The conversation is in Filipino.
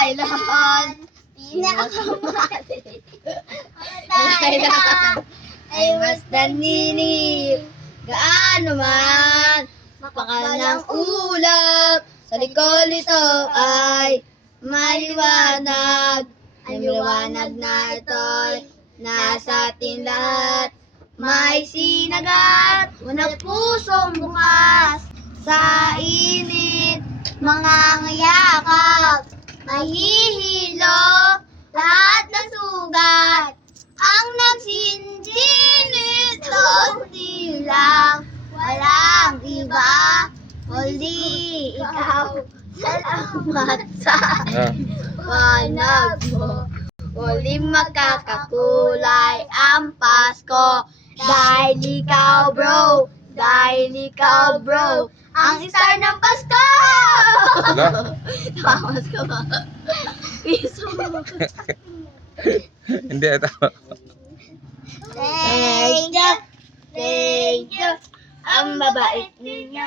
kailan pinakamali. Kailan ay mas naninip. Gaano man makakal ng ulap. Sa likod nito ay maliwanag. Ang liwanag na ito'y nasa ating lahat. May sinagat, unang pusong bukas. Sa init, mga ngayakap. Mahihilo, lahat ng sugat. Ang nagsindi nito, di lang. Walang iba, kundi ikaw. Salamat sa panag mo. Muling magkakakulay ang Pasko. Dahil ikaw bro, ang star ng Pasko! Wala. Tamas ka ba? Piso mo. Hindi, ito. Thank you. Ang babait ninyo.